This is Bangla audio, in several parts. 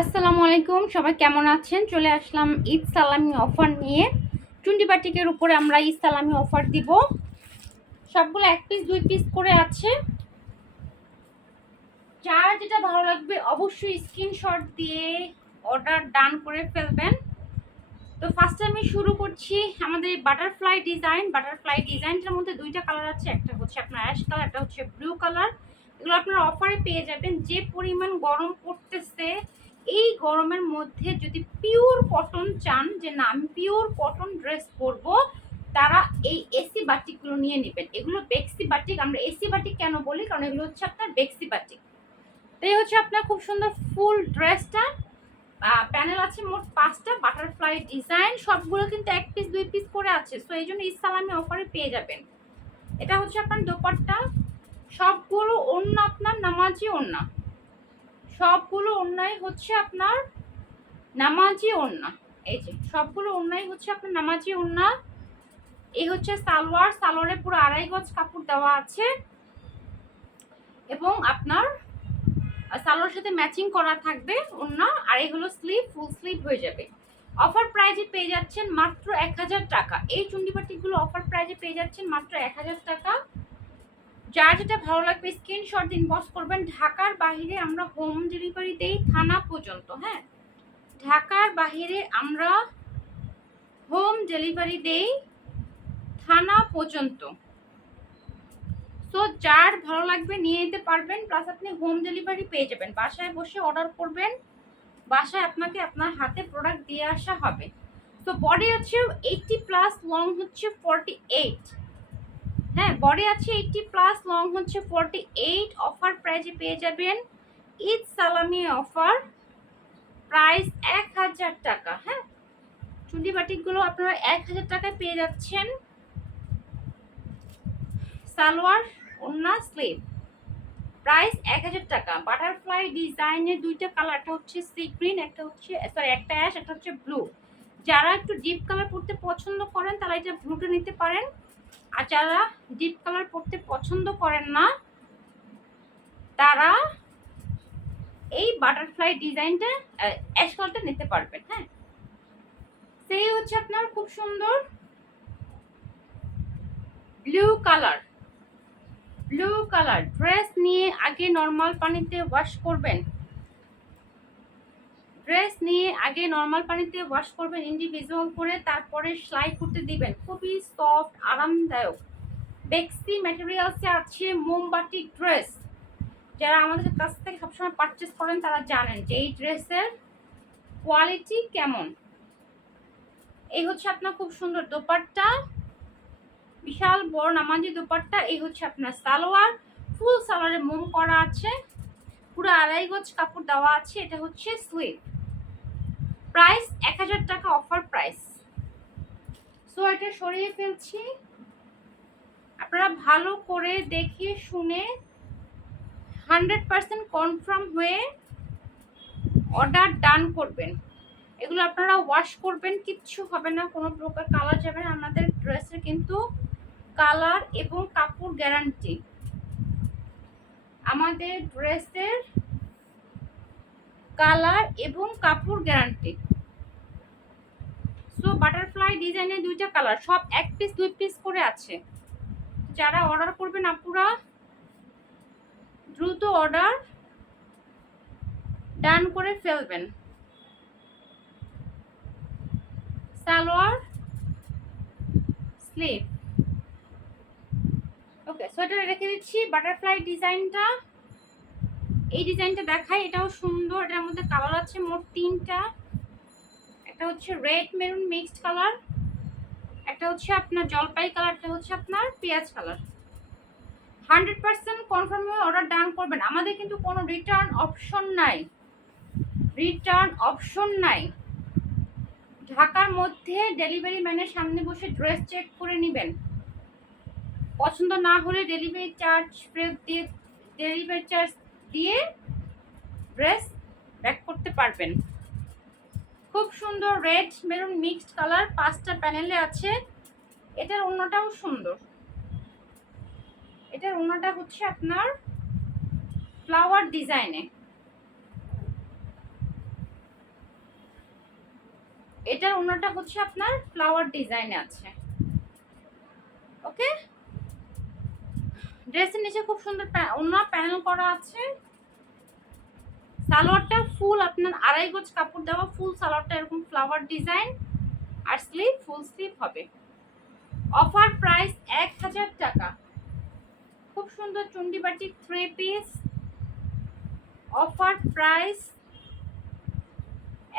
আসসালামু আলাইকুম, সবাই কেমন আছেন? চলে আসলাম ঈদ সালামি অফার নিয়ে। চুন্ডি বাটিকের উপরে আমরা ঈদ সালামি অফার দিব। সবগুলো এক পিস দুই পিস করে আছে। যার যেটা ভালো লাগবে অবশ্যই স্ক্রিনশট দিয়ে অর্ডার ডান করে ফেলবেন। তো ফার্স্টে আমি শুরু করছি আমাদের বাটারফ্লাই ডিজাইন বাটারফ্লাই ডিজাইনটার মধ্যে দুইটা কালার আছে। একটা হচ্ছে আপনার অ্যাশ কালার একটা হচ্ছে ব্লু কালার এগুলো আপনারা অফারে পেয়ে যাবেন। যে পরিমাণ গরম পড়তেছে এই গরমের মধ্যে যদি পিওর কটন চান, যে না, আমি পিওর কটন ড্রেস পরব, তারা এই এসি বাটিকগুলো নিয়ে নেবেন। এগুলো বেক্সি বাটিক আমরা এসি বাটিক কেন বলি? কারণ এগুলো হচ্ছে আপনার বেক্সি বাটিক তো এই হচ্ছে আপনার খুব সুন্দর ফুল ড্রেসটা প্যানেল আছে মোট পাঁচটা বাটারফ্লাই ডিজাইন সবগুলো কিন্তু এক পিস দুই পিস করে আছে। সো এই জন্য ইসালামি অফারে পেয়ে যাবেন। এটা হচ্ছে আপনার দোপাট্টা। সবগুলো অন্য আপনার, নামাজি ওন্না সবগুলো অন্যায় হচ্ছে আপনার নামাজি ওন্না এই যে, সবগুলো অন্যায় হচ্ছে আপনার নামাজি ওন্না এই হচ্ছে সালোয়ার, সালোয়ারে পুরো আড়াই গজ কাপড় দেওয়া আছে। এবং আপনার সালোয়ার সাথে ম্যাচিং করা থাকবে ওন্না আর এই হলো স্লিভ ফুল স্লিভ হয়ে যাবে। অফার প্রাইজে পেয়ে যাচ্ছেন মাত্র এক হাজার টাকা। এই চুন্ডিপাটিগুলো অফার প্রাইজে পেয়ে যাচ্ছেন মাত্র এক হাজার টাকা। যার যেটা ভালো লাগবে স্ক্রিনশট ইনবক্স করবেন। ঢাকার বাহিরে আমরা হোম ডেলিভারি দেই থানা পর্যন্ত হ্যাঁ? ঢাকার বাহিরে আমরা হোম ডেলিভারি দেই থানা পর্যন্ত। তো যার ভালো লাগবে নিয়ে নিতে পারবেন প্লাস আপনি হোম ডেলিভারি পেয়ে যাবেন। বাসায় বসে অর্ডার করবেন, বাসায় আপনাকে আপনার হাতে প্রোডাক্ট দিয়ে আসা হবে। তো বডি হচ্ছে এইটটি প্লাস লং হচ্ছে ফর্টি এইট হ্যাঁ বডি আছে এইটটি প্লাস, লং হচ্ছে ফর্টি এইট, অফার প্রাইজে পেয়ে যাবেন ঈদ সালামি অফার। প্রাইস এক হাজার টাকা হ্যাঁ। চুলি বাটিকগুলো আপনারা এক হাজার টাকায় পেয়ে যাচ্ছেন। সালোয়ার, ওন্না, স্লিভ। প্রাইস এক হাজার টাকা। বাটারফ্লাই ডিজাইনের দুইটা কালার, একটা হচ্ছে সি গ্রিন, একটা হচ্ছে সরি একটা অ্যাশ, একটা হচ্ছে ব্লু। যারা একটু ডিপ কালার পড়তে পছন্দ করেন, তারা এটা ব্লুটা নিতে পারেন। আর যারা ডিপ কালার পড়তে পছন্দ করেন না, তারা এই বাটারফ্লাই ডিজাইনটা অ্যাশ কালারটা নিতে পারবেন হ্যাঁ। সেই হচ্ছে আপনার খুব সুন্দর blue colour. Blue colour. Dress নিয়ে আগে নর্মাল পানিতে ওয়াশ করবেন। ড্রেস নিয়ে আগে নর্মাল পানিতে ওয়াশ করবেন ইন্ডিভিজুয়াল করে তারপরে সেলাই করতে দিবেন। খুবই সফট আরামদায়ক। বেক্সি ম্যাটেরিয়ালসে আছে মোমবাটি ড্রেস যারা আমাদের কাছ থেকে সবসময় পারচেস করেন, তারা জানেন যে এই ড্রেসের কোয়ালিটি কেমন। এই হচ্ছে আপনার খুব সুন্দর দোপাট্টা। বিশাল বড় নামাজি দোপাট্টা, এই হচ্ছে আপনার সালোয়ার। ফুল সালোয়ারে মোম করা আছে। পুরো আড়াই গজ কাপড় দেওয়া আছে, এটা হচ্ছে স্লিভ প্রাইস এক হাজার টাকা অফার প্রাইস। সো এটা সরিয়ে ফেলছি। আপনারা ভালো করে দেখে শুনে হান্ড্রেড পার্সেন্ট কনফার্ম হয়ে অর্ডার ডান করবেন। এগুলো আপনারা ওয়াশ করবেন, কিচ্ছু হবে না, কোনো প্রকার কালার যাবে না। আমাদের ড্রেসের কিন্তু কালার এবং কাপড় গ্যারান্টি। আমাদের ড্রেসের কালার এবং কাপড় গ্যারান্টি। সো বাটারফ্লাই ডিজাইনের দুইটা কালার, সব এক পিস দুই পিস করে আছে। যারা অর্ডার করবেন আপুরা, দ্রুত অর্ডার ডান করে ফেলবেন। সালোয়ার স্লিভ ওকে সো এটা রেখে দিচ্ছি বাটারফ্লাই ডিজাইনটা এই ডিজাইনটা দেখাই, এটাও সুন্দর, এটার মধ্যে কালার আছে মোট তিনটা। একটা হচ্ছে রেড মেরুন মিক্সড কালার একটা হচ্ছে আপনার জলপাই কালারটা হচ্ছে আপনার পেঁয়াজ কালার হান্ড্রেড পার্সেন্ট কনফার্ম হয়ে অর্ডার ডান করবেন। আমাদের কিন্তু কোনো রিটার্ন অপশন নাই। রিটার্ন অপশন নাই। ঢাকার মধ্যে ডেলিভারি ম্যানের সামনে বসে ড্রেস চেক করে নেবেন। পছন্দ না হলে ডেলিভারি চার্জ ফেরত দিয়ে ডেলিভারি চার্জ দিয়ে ড্রেস ব্যাক করতে পারবেন। খুব সুন্দর রেড মেরুন মিক্সড কালার পাঁচটা প্যানেলে আছে। এটার অন্যটাও সুন্দর। এটার অন্যটা হচ্ছে আপনার ফ্লাওয়ার ডিজাইনে এটার ওনাটা হচ্ছে আপনার ফ্লাওয়ার ডিজাইনে আছে। ওকে ড্রেসের নিচে খুব সুন্দর ওনা প্যানেল করা আছে। সালোয়ারটা ফুল আপনার আড়াই গজ কাপড় দেওয়া ফুল সালোয়ারটা এরকম ফ্লাওয়ার ডিজাইন আর স্লিভ ফুল স্লিভ হবে। অফার প্রাইস এক হাজার টাকা। খুব সুন্দর চণ্ডীবাটি থ্রি পিস অফার প্রাইস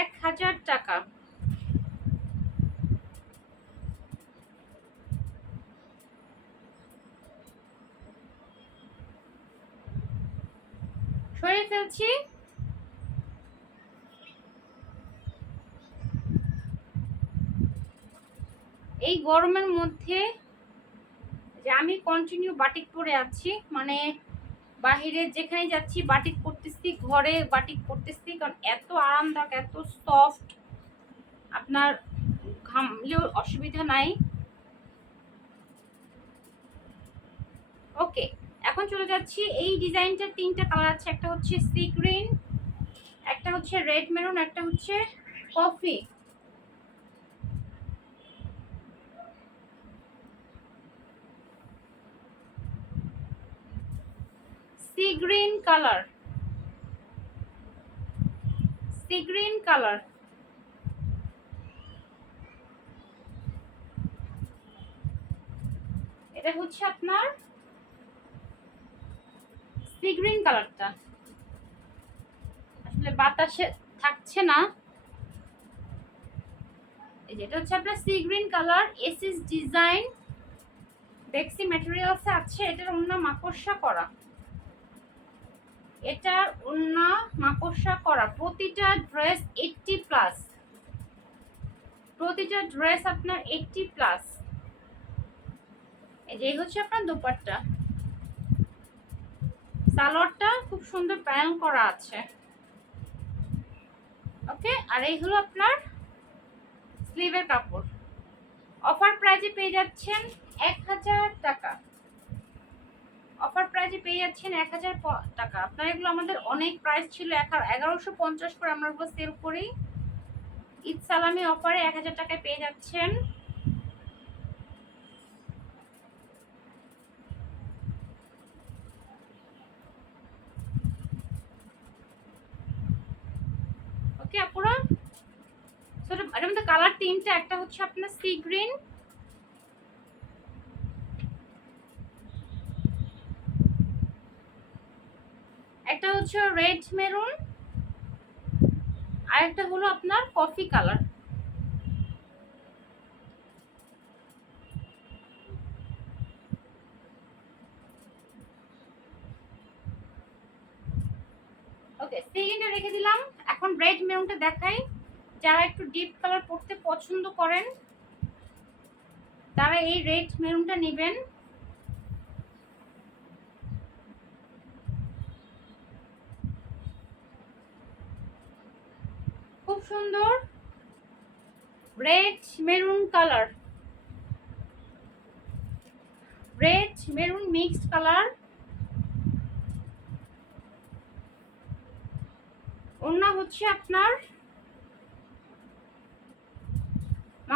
এক হাজার টাকা সরিয়ে ফেলছি। এই গরমের মধ্যে যে আমি কন্টিনিউ বাটিক পরে আছি মানে বাহিরে যেখানে যাচ্ছি বাটিক করতেছি ঘরে বাটিক করতেছি কারণ এত আরামদায়ক, এত সফট আপনার ঘামলেও অসুবিধা নাই। ওকে এখন চলে যাচ্ছি। এই ডিজাইনটার তিনটা কালার আছে। একটা হচ্ছে সি গ্রিন, একটা হচ্ছে রেড মেরুন, একটা হচ্ছে coffee. Sea green colour. Sea green colour. এটা হচ্ছে আপনার সি গ্রিন কালারটা। আসলে বাতাসে থাকছে না। যেটা হচ্ছে আপনার সি গ্রিন কালার, এসিস ডিজাইন। বেক্সি ম্যাটেরিয়ালসে আছে, এটার অন্য মাকড়সা করা। এটার অন্য মাকড়সা করা। প্রতিটা ড্রেস এইটটি প্লাস প্রতিটা ড্রেস আপনার এইটটি প্লাস এই হচ্ছে আপনার দোপাট্টা। সালোয়ারটা খুব সুন্দর প্যানেল করা আছে। ওকে, আর এই হলো আপনার স্লিভের কাপড়। অফার প্রাইজে পেয়ে যাচ্ছেন এক হাজার টাকা। অফার প্রাইজে পেয়ে যাচ্ছেন এক হাজার টাকা। আপনার এগুলো আমাদের অনেক প্রাইস ছিল এগারোশো পঞ্চাশ করে আমরা সেল করি। ঈদ সালামি অফারে এক হাজার টাকায় পেয়ে যাচ্ছেন ওকে আপুরা এটার মধ্যে তিনটা একটা হচ্ছে আপনার সি গ্রিন একটা হচ্ছে রেড মেরুন আর একটা হলো আপনার কফি কালার ওকে সেকেন্ডে রেখে দিলাম। এখন রেড মেরুনটা দেখাই। যারা একটু ডিপ কালার পরতে পছন্দ করেন, তারা এই রেড মেরুনটা নেবেন। খুব সুন্দর red maroon colour red maroon mixed colour ওনা হচ্ছে আপনার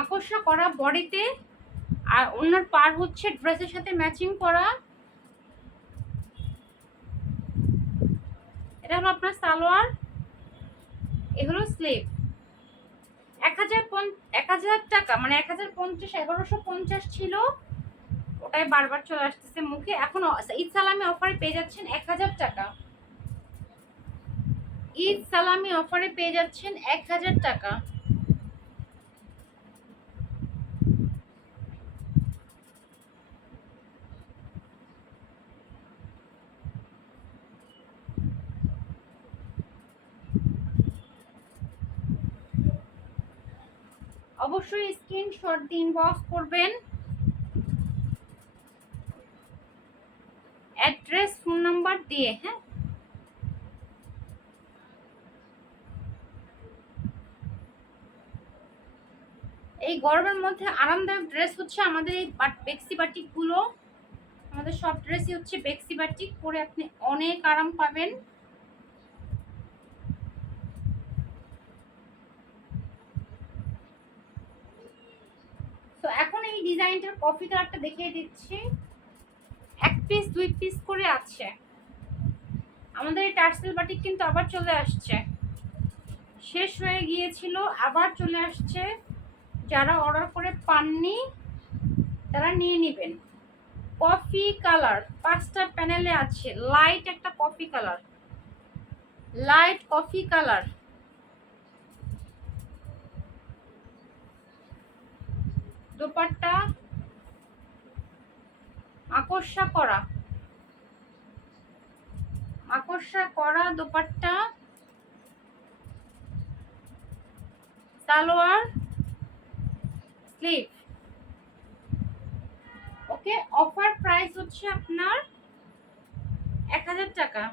মাকড়সা করা বডিতে। আর ওনার পার হচ্ছে ড্রেসের সাথে ম্যাচিং করা। এটা হলো আপনার সালোয়ার। এ হলো স্লিভ এক হাজার এক হাজার টাকা মানে এক হাজার পঞ্চাশ, এগারোশো পঞ্চাশ ছিল। ওটাই বারবার চলে আসতেছে মুখে। এখন ঈদ সালামি অফারে পেয়ে যাচ্ছেন এক হাজার টাকা। ঈদ সালামি অফারে পেয়ে যাচ্ছেন এক হাজার টাকা। অবশ্যই স্ক্রিনশট দিন বক্স করবেন। অ্যাড্রেস ফোন নাম্বার দিয়ে হ্যাঁ? এই গরমের মধ্যে আরামদায়ক ড্রেস হচ্ছে আমাদের এই বেক্সি বাটিকগুলো। আমাদের সব ড্রেসই হচ্ছে বেক্সি বাটিক, পরে আপনি অনেক আরাম পাবেন। ডিজাইনটার কফি কালারটা দেখিয়ে দিচ্ছি। এক পিস দুই পিস করে আছে। আমাদের এই টার্সেল বাটিক কিন্তু আবার চলে আসছে। শেষ হয়ে গিয়েছিল, আবার চলে আসছে। যারা অর্ডার করে পাননি, তারা নিয়ে নেবেন। কফি কালার পাঁচটা প্যানেলে আছে। লাইট একটা coffee colour light coffee colour dupatta আকর্ষা করা। আকর্ষা করা dupatta, salwar, sleeve. Okay, offer price হচ্ছে আপনার এক হাজার টাকা।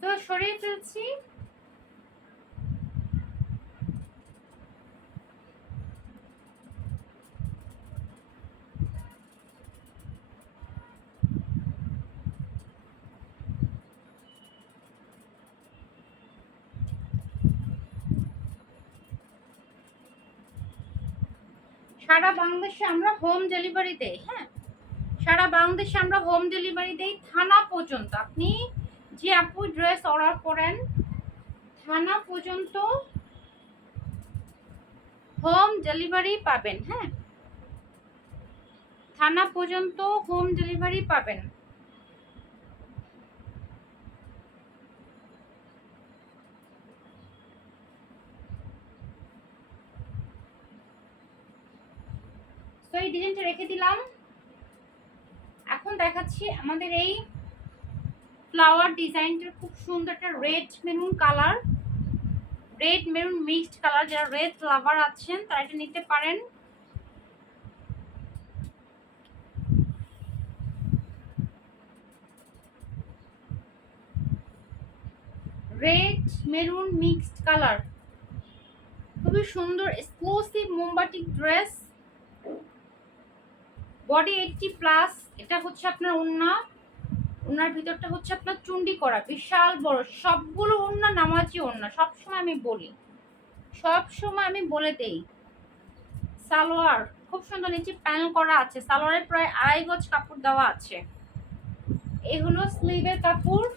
তো সরিয়ে ফেলছি। সারা বাংলাদেশে আমরা হোম ডেলিভারি দেই হ্যাঁ? সারা বাংলাদেশে আমরা হোম ডেলিভারি দেই থানা পর্যন্ত। আপনি যে আপু ড্রেস অর্ডার করেন, থানা পর্যন্ত হোম ডেলিভারি পাবেন হ্যাঁ? থানা পর্যন্ত হোম ডেলিভারি পাবেন। তো এই ডিজাইনটা রেখে দিলাম। এখন দেখাচ্ছি আমাদের এই ফ্লাওয়ার ডিজাইনটার খুব সুন্দর একটা red maroon colour red maroon mixed colour যারা রেড লাভার আছেন, তারা এটা নিতে পারেন। রেড মেরুন মিক্সড কালার খুবই সুন্দর এক্সক্লুসিভ মোমবাটিক ড্রেস বডি এইটটি প্লাস এটা হচ্ছে আপনার ওন্না ওনার ভিতরটা হচ্ছে আপনার চুন্ডি করা, বিশাল বড়। সবগুলো ওন্না নামাজি ওন্না সবসময় আমি বলি। সব সময় আমি বলে দেই। সালোয়ার, খুব সুন্দর নিচে প্যানেল করা আছে। সালোয়ারের প্রায় আড়াই গজ কাপড় দেওয়া আছে। এই হলো স্লিভের কাপড়।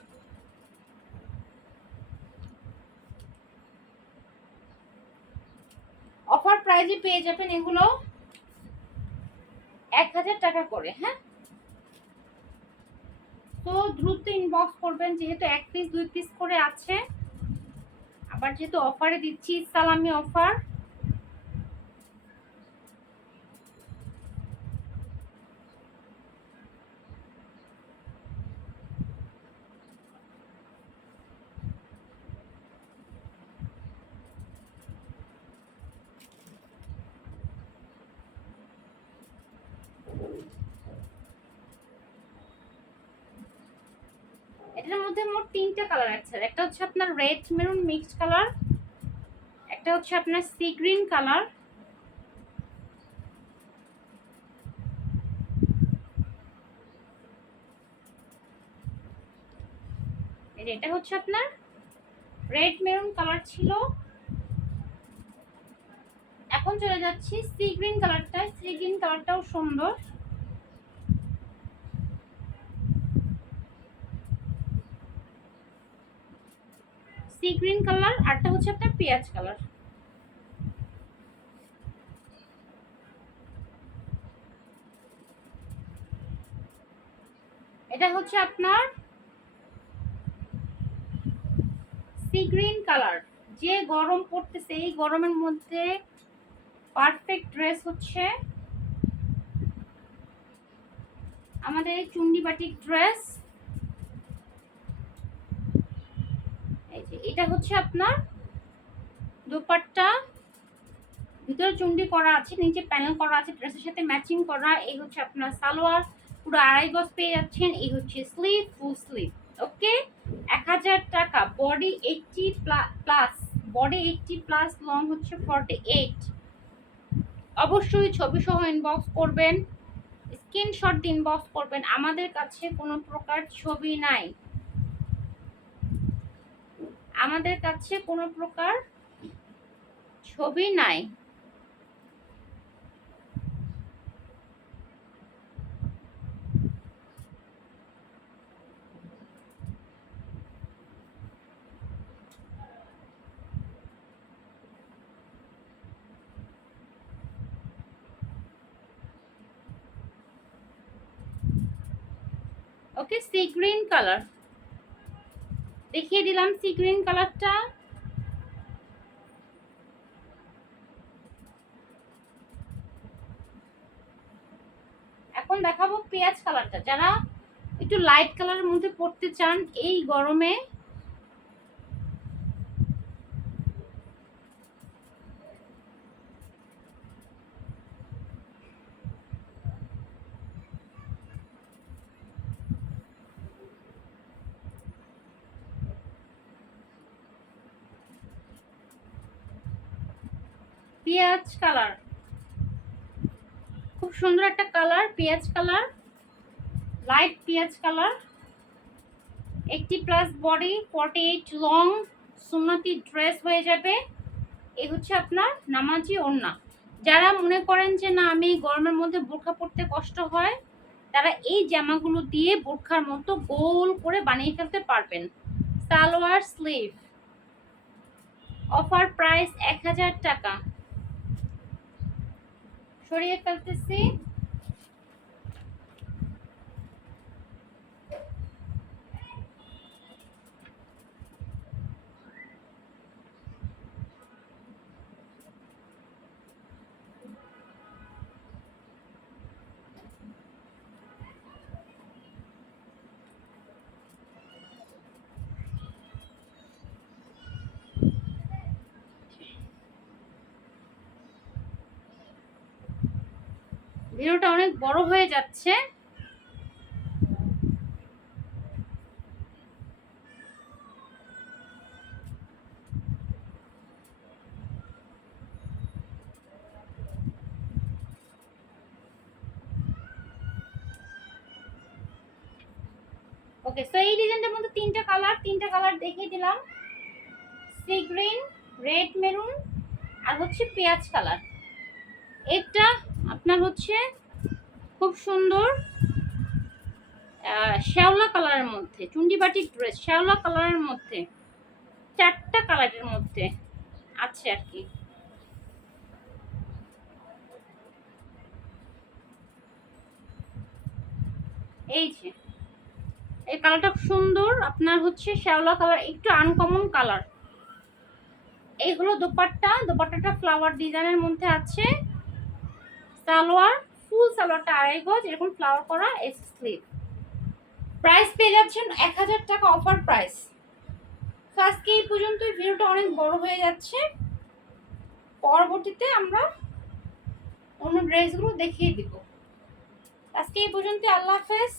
অফার প্রাইজে পেয়ে যাবেন এগুলো। এক হাজার টাকা করে হ্যাঁ? তো দ্রুত ইনবক্স করবেন, যেহেতু এক পিস দুই পিস করে আছে। আবার যেহেতু অফারে দিচ্ছি সালামি অফার এটার মধ্যে মোট তিনটা কালার আছে। একটা হচ্ছে আপনার রেড মেরুন মিক্সড কালার একটা হচ্ছে আপনার সি গ্রিন কালার এটা হচ্ছে আপনার রেড মেরুন কালার ছিল। এখন চলে যাচ্ছি সি গ্রিন কালারটা সি গ্রিন কালারটাও সুন্দর। সি গ্রিন কালার আরটা হচ্ছে আপনার পেঁয়াজ কালার। এটা হচ্ছে আপনার সি গ্রিন কালার। যে গরম পড়তেছে, এই গরমের মধ্যে পারফেক্ট ড্রেস হচ্ছে আমাদের এই চুন্ডি ড্রেস এই যে এটা হচ্ছে আপনার দুপাট্টা, ভিতরে চুন্ডি করা আছে, নিচে প্যানেল করা আছে ড্রেসের সাথে ম্যাচিং করা, এই হচ্ছে আপনার সালোয়ার, পুরো আড়াই গজ পেয়ে যাচ্ছেন, এই হচ্ছে স্লিভ ফুল স্লিভ ওকে এক হাজার টাকা body eighty plus body eighty plus long হচ্ছে ফর্টি এইট অবশ্যই ছবি সহ ইনবক্স করবেন স্ক্রিনশট ইনবক্স করবেন, আমাদের কাছে কোনো প্রকার ছবি নাই। আমাদের কাছে কোনো প্রকার ছবি নাই। ওকে সি গ্রিন কালার দেখিয়ে দিলাম সি গ্রিন কালারটা। এখন দেখাবো পেঁয়াজ কালারটা। যারা একটু লাইট কালারের মধ্যে পড়তে চান, এই গরমে পেঁয়াজ কালার খুব সুন্দর একটা কালার, পেঁয়াজ কালার লাইট পেঁয়াজ কালার, একটি plus body forty eight long সুন্নতি ড্রেস হয়ে যাবে। এই হচ্ছে আপনার নামাজি ওড়না। যারা মনে করেন যে, না, আমি গরমের মধ্যে বোরখা পরতে কষ্ট হয়, তারা এই জামাগুলো দিয়ে বোরখার মতো গোল করে বানিয়ে ফেলতে পারবেন। সালোয়ার স্লিভ অফার প্রাইস এক হাজার টাকা। সরিয়ে ফেলতেছি। ভিডিওটা অনেক বড় হয়ে যাচ্ছে। ওকে সো এই ডিজাইনটার মধ্যে তিনটা কালার তিনটা কালার দেখিয়ে দিলাম। সি গ্রিন রেড মেরুন আর হচ্ছে পেঁয়াজ কালার এটা আপনার হচ্ছে খুব সুন্দর শ্যাওলা কালারের মধ্যে চুন্ডিবাটিক ড্রেস শ্যাওলা কালারের মধ্যে, চারটা কালারের মধ্যে আছে আর কি। এই যে, এই কালারটা খুব সুন্দর, আপনার হচ্ছে শ্যাওলা কালার, একটু আনকমন কালার। এই হলো দোপাট্টা, দোপাট্টাটা ফ্লাওয়ার ডিজাইনের মধ্যে আছে। সালোয়ার, ফুল সালোয়ারটা আড়াই গজ, এরকম ফ্লাওয়ার করা এস স্লিভ প্রাইস পেয়ে যাচ্ছেন এক হাজার টাকা অফার প্রাইস তো আজকে এই পর্যন্ত ভিডিওটা অনেক বড় হয়ে যাচ্ছে। পরবর্তীতে আমরা অন্য ড্রেসগুলো দেখিয়ে দিব। আজকে এই পর্যন্ত আল্লাহ হাফেজ।